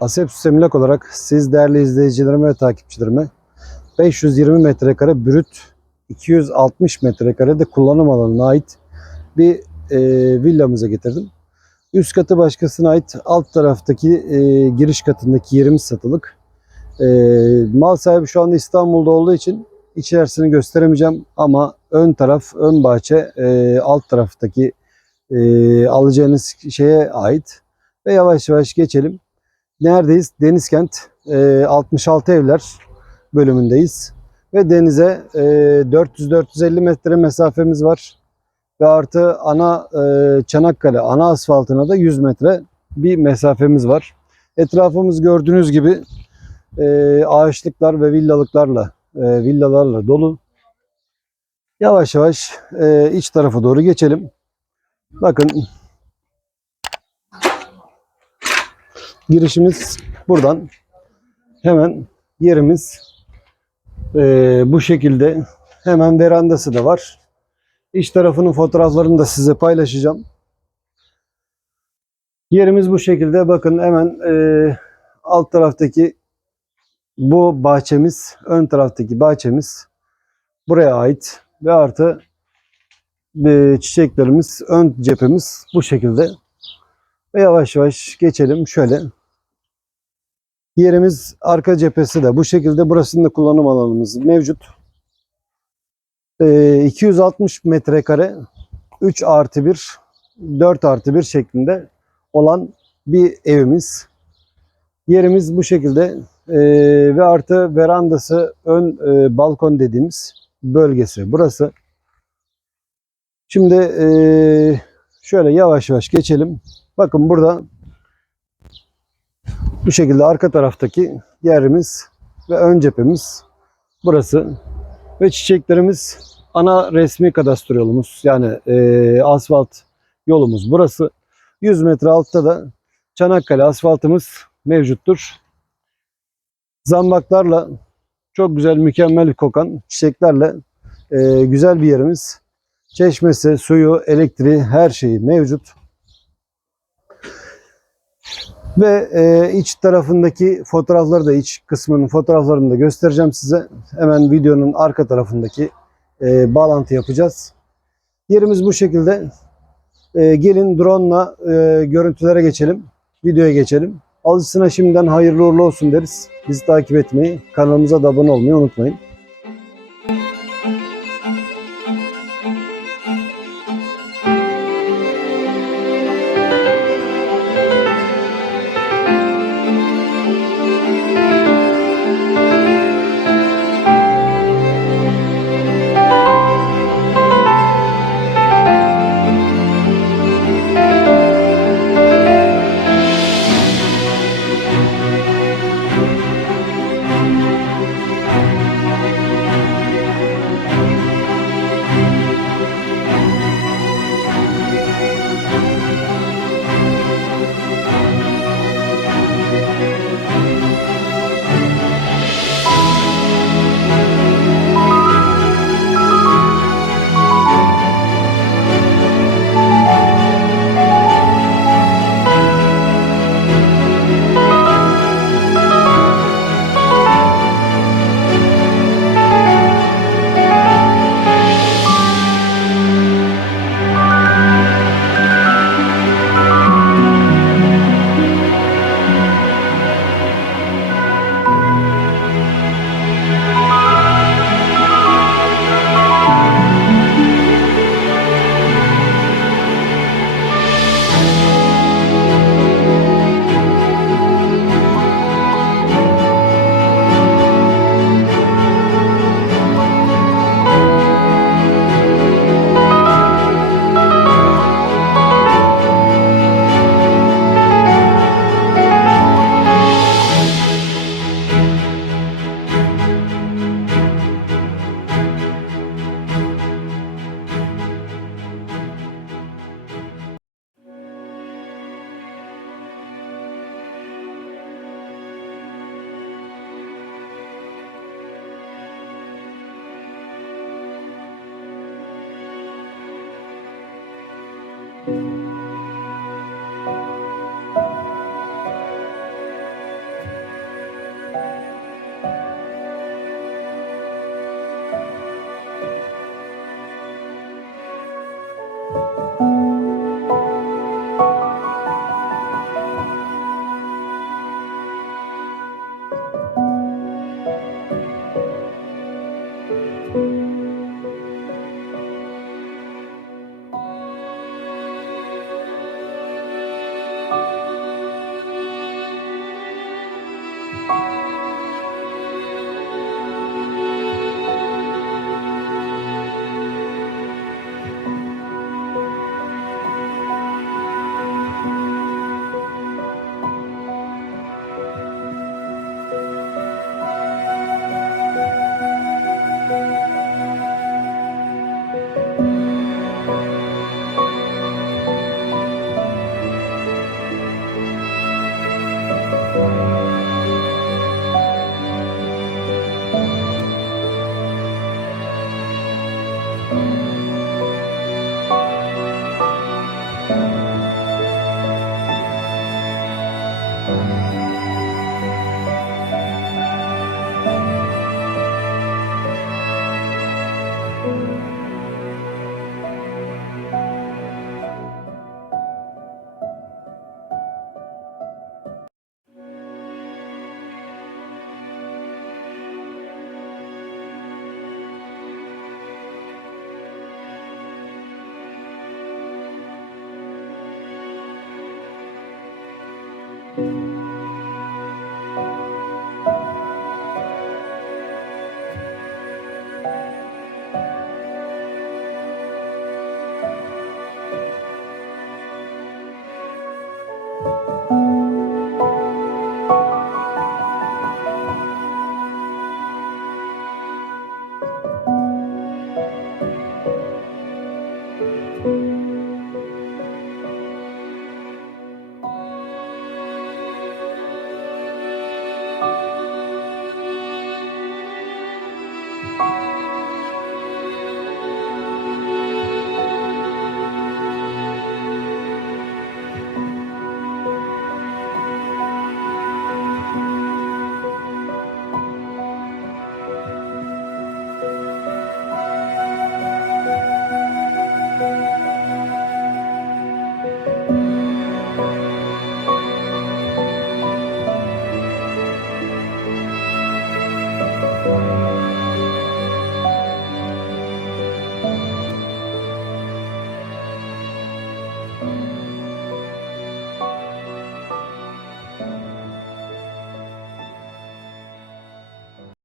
Asepsus Emlak olarak siz değerli izleyicilerime ve takipçilerime 520 metrekare brüt 260 metrekare de kullanım alanına ait bir e, villamıza getirdim. Üst katı başkasına ait. Alt taraftaki e, giriş katındaki yerimiz satılık. E, mal sahibi şu anda İstanbul'da olduğu için içerisini gösteremeyeceğim ama ön taraf, ön bahçe e, alt taraftaki e, alacağınız şeye ait. Ve yavaş yavaş geçelim. Neredeyiz? Denizkent e, 66 evler bölümündeyiz. Ve denize e, 400-450 metre mesafemiz var. Ve artı ana e, Çanakkale ana asfaltına da 100 metre bir mesafemiz var. Etrafımız gördüğünüz gibi e, ağaçlıklar ve villalıklarla e, villalarla dolu. Yavaş yavaş e, iç tarafa doğru geçelim. Bakın girişimiz buradan. Hemen yerimiz e, bu şekilde. Hemen verandası da var. İç tarafının fotoğraflarını da size paylaşacağım. Yerimiz bu şekilde. Bakın hemen e, alt taraftaki bu bahçemiz, ön taraftaki bahçemiz buraya ait ve artı e, çiçeklerimiz, ön cephemiz bu şekilde. Ve yavaş yavaş geçelim şöyle. Yerimiz arka cephesi de bu şekilde. Burasının da kullanım alanımız mevcut. E, 260 metrekare 3 artı 1 4 artı 1 şeklinde olan bir evimiz. Yerimiz bu şekilde e, ve artı verandası ön e, balkon dediğimiz bölgesi burası. Şimdi e, şöyle yavaş yavaş geçelim. Bakın burada bu şekilde arka taraftaki yerimiz ve ön cephemiz burası. Ve çiçeklerimiz ana resmi kadastro yolumuz yani e, asfalt yolumuz burası. 100 metre altta da Çanakkale asfaltımız mevcuttur. Zambaklarla çok güzel mükemmel kokan çiçeklerle e, güzel bir yerimiz. Çeşmesi, suyu, elektriği her şeyi mevcut. Ve e, iç tarafındaki fotoğrafları da iç kısmının fotoğraflarını da göstereceğim size. Hemen videonun arka tarafındaki e, bağlantı yapacağız. Yerimiz bu şekilde. E, gelin drone'la e, görüntülere geçelim. Videoya geçelim. Alıcısına şimdiden hayırlı uğurlu olsun deriz. Bizi takip etmeyi, kanalımıza da abone olmayı unutmayın.